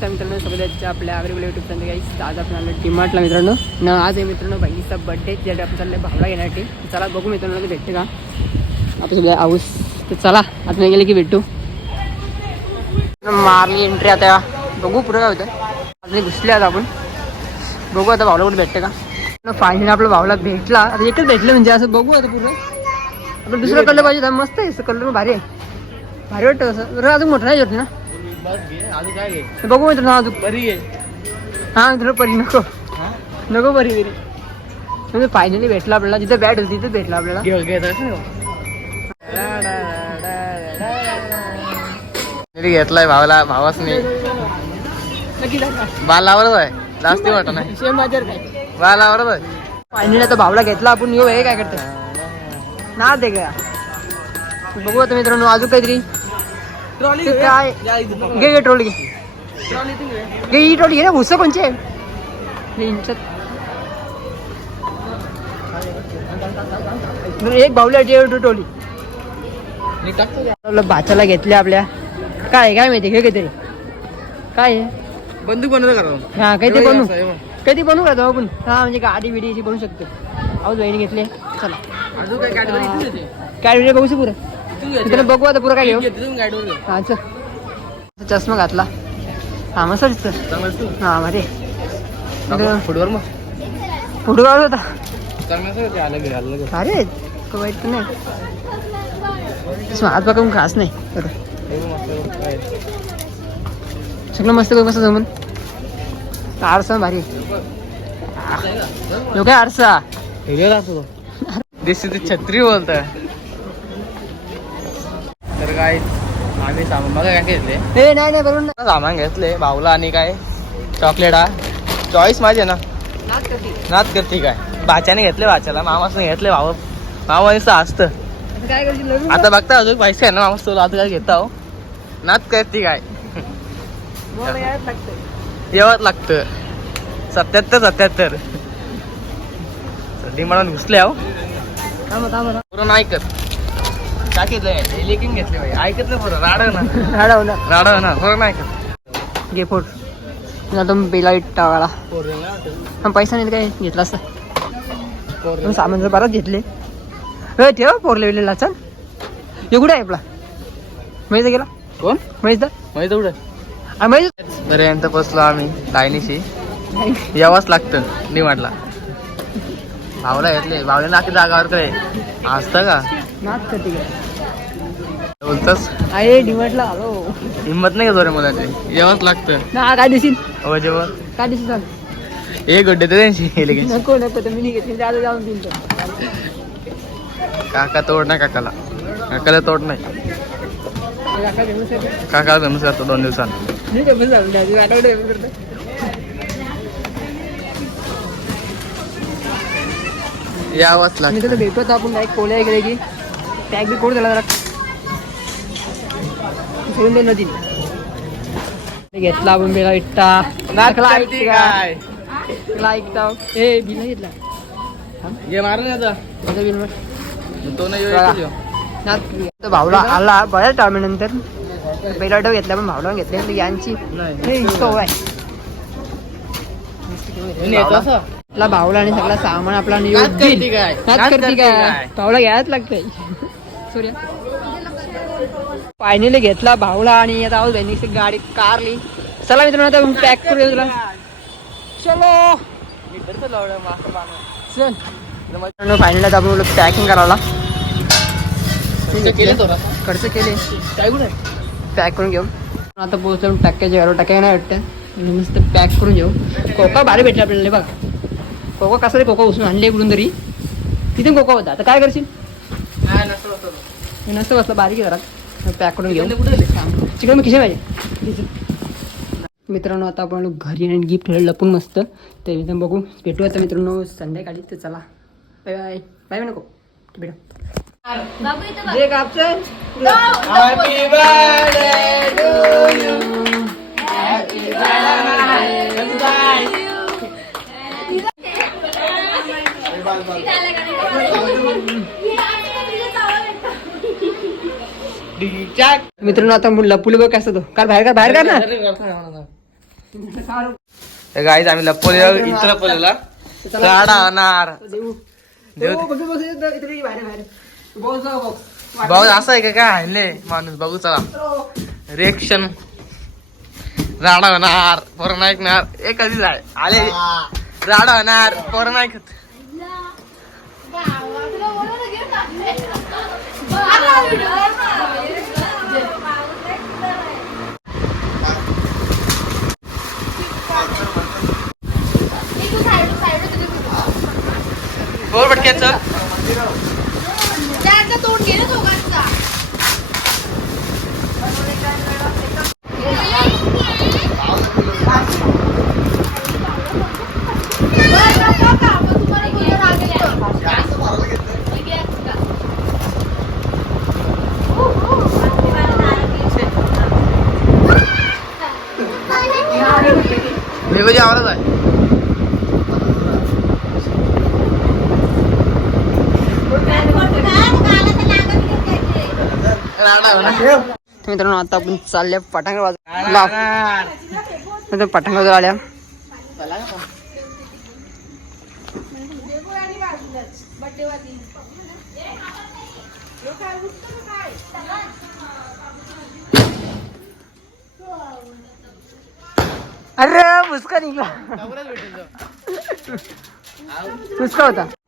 नमस्कार मित्रांनो, सगळ्यांच्या आपल्या आवडीला यूट्यूब चॅनल गाईस. आज आपण आलो डीमार्टला मित्रांनो. ना आज आहे मित्रांनो बहिणीचा बड्डे, ज्यासाठी आपण चाललं भावला घेण्यासाठी. चला बघू मित्रांनो ते भेटते का आपण सगळं आऊस. तर चला आता गेले की भेटू. मारली एंट्री, आता बघू पुढं काय होतं. आता घुसले आता आपण, बघू आता भावला कुठे भेटते का. फायनली आपला भावला भेटला. आता एकच भेटलं म्हणजे असं बघू आता पुढं. आपण दुसरं कलर पाहिजे, मस्त आहे कलर, भारी आहे, भारी वाटतं असं. जरा अजून मोठं नाही होत ना, बघू मित्रांनो अजून परी आहे. हा मित्रांनो परी नको नको, परी तरी म्हणजे फायनली भेटला आपल्याला. जिथे बॅट होती तिथे भेटला आपल्याला. घेतलाय भावाला, भावाच नाही बालावरच आहे, जास्ती वाटत नाही बालावरच आहे. फायनली आता भावला घेतला आपण. येऊ हे काय करते ना ते काय बघू आता मित्रांनो. अजून काहीतरी काय घे ट्रॉली, घे ही ट्रॉली घे ना. भुसा कोणचे एक भावल्या ट्रॉली भाच्याला घेतल्या आपल्या. काय काय माहिती घे काहीतरी काय बंदूक बनवतो करा. हा काहीतरी बनवू, काहीतरी बनवू का आपण. हा म्हणजे गाडी बिडी बनवू शकतो. आहोत बहिणी घेतले. चला अजून काय काय बघू पुरं तिथे बघू आता पुरं काय घेऊ. हा चल, चष्मा घातला. हा मस्त दिसत. हा मध्ये फुटवर मग फुटबॉल होता. चांगलं अरे वाईट पण नाही, हात बघून खास नाही. सगळं मस्त करून कसं जमून. आरसा भारी लोक काय आरसा दिसते छत्री बोलत. तर काय आम्ही सामान बघा काय घेतले. हे नाही नाही बरोबर ना. सामान घेतले भाऊला आणि काय चॉकलेट. हा चॉईस माझी ना, नाच करते काय. भाच्याने घेतले, भाच्याला मामासने घेतले. भाऊ मामा असतं काय करशील आता बघता अजून पैसे आहे ना मामा. तो आता काय घेता हो, नाच करते काय. येवत लागतं 77 म्हणून घुसले आहो. बरं नाही ऐकत काय घेतलंय, लेकिन घेतले भाई ऐकत नाही. बरं राडव ना बरं नाही ऐकत. घे फोट आता बेला टाळा. पैसा नाही काय घेतला असता. सामान जर बराच घेतले. ठेव पोरले वेळेला. चल हे कुठे आहे आपला महेश गेला. कोण महेश दा माहिती उडत. महेश पर्यंत बसलो आम्ही लाईनीशी. यावंच लागतं डीमार्टला. भावला घेतले, भावले नाकी जागावर काय असतं का नाच करते बोलतस. अरे डिमार्टला आलो. हिंमत नाही का रे मुलाची, यावंच लागतं ना. काय दिसील जेव्हा काय दिसेल सांग. एक गड्डे तर त्यांची नको नको तर मी नाही घेतली. आता जाऊन देईल काका तोड नाही. काकाला तोड नाही. काका धनुस करतो 2 दिवसात. यावंच लागतं. मी भेटतो तर आपण डायरेक्ट कोल्या गेले की टॅग बी कोड झाला. जरा सोडून दे नदी घेतला आपण. बेला इट्टा काय ऐकता हे बिल घेतला. हे मारलं आता बिल तो नाही. भावला आला बऱ्याच टायमानंतर. पहिला डव घेतला पण भावला घेतले. यांची भावला आणि सगळा सामान आपला भावला घ्यायच लागतंय. सूर्या फायनली घेतला भावला. आणि आता आहोत बहिणी गाडी कारली. चला मित्रांनो आता पॅक करूया तुला. चलो चल मित्रांनो फायनली आता आपण पॅकिंग करायला खर्च केले. पॅक करून घेऊ आता. पोहोचलो टाक्याच्या टाक्या नाही वाटतं. मस्त पॅक करून घेऊ. कोका भारी भेटला आपल्याला. बघ कोका कसा रे, कोका उचलून आणले कुठून तरी. तिथे कोका होता. आता काय करशील. नसतं बसला बारीक घरात. पॅक करून घेऊ. चिकन मग खिशे पाहिजे मित्रांनो. आता आपण घरी आणि गिफ्ट लपून मस्त ते बघू. भेटू आता मित्रांनो संध्याकाळी. तर चला बाय बाय. बाय नको भेटू. मित्रांनो आता लपूल बघ कसं तो काल बाहेर का ना. गाईज आम्ही लपवलेला इथं लपवलेला राडा होणार भाऊ असं आहे का काय आणले माणूस बघू चला रिएक्शन राडा होणार पोरं ऐकणार हे कधी आले राडा होणार पोरं ऐकत बोल पटक्याचं तोंड घे ना दोघांचा मी कधी आवाज आहे मित्रांनो आता आपण चालल्या पटांग पटांग आल्या अरे मुस्का निघला मुस्का होता